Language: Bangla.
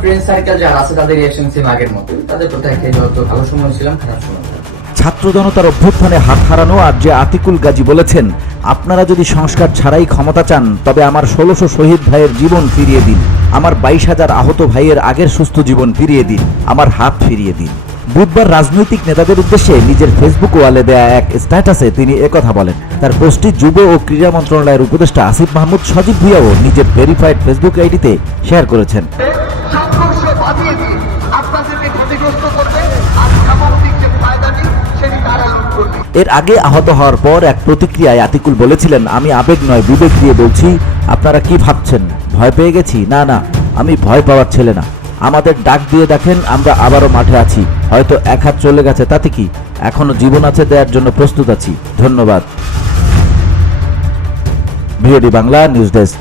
ফ্রেন্ড সার্কেল যারা আছে তাদের রিঅ্যাকশন সেম আগের মতো, তাদের প্রতি একটাই হয়তো ভালো সময় ছিলাম, খারাপ সময় ছিলাম। ছাত্র জনতার অভ্যুত্থানে হাত হারানো আর যে আতিকুল গাজী বলেছেন, আপনারা যদি সংস্কার ছাড়াই ক্ষমতা চান তবে আমার ১৬০০ শহীদ ভাইয়ের জীবন ফিরিয়ে দিন, আমার ২২,০০০ আহত ভাইয়ের আগের সুস্থ জীবন ফিরিয়ে দিন, আমার হাত ফিরিয়ে দিন। বুধবার রাজনৈতিক নেতাদের উদ্দেশ্যে নিজের ফেসবুক ওয়ালে দেয়া এক স্ট্যাটাসে তিনি একথা বলেন। তার পোস্টটি যুব ও ক্রীড়া মন্ত্রণালয়ের উপদেষ্টা আসিফ মাহমুদ সজীব ভুঁইয়াও নিজের ভেরিফাইড ফেসবুক আইডিতে শেয়ার করেছেন। এর আগে আহত হওয়ার পর এক প্রতিক্রিয়ায় আতিকুল বলেছিলেন, আমি আবেগ নয় বিবেক দিয়ে বলছি, আপনারা কি ভাবছেন ভয় পেয়ে গেছি? না না, আমি ভয় পাওয়ার ছেলে না। আমাদের ডাক দিয়ে দেখেন, আমরা আবারও মাঠে আছি, হয়তো এক হাত চলে গেছে তাতে কি, এখনো জীবন আছে, দেওয়ার জন্য প্রস্তুত আছি। ধন্যবাদ। VOD Bangla news desk.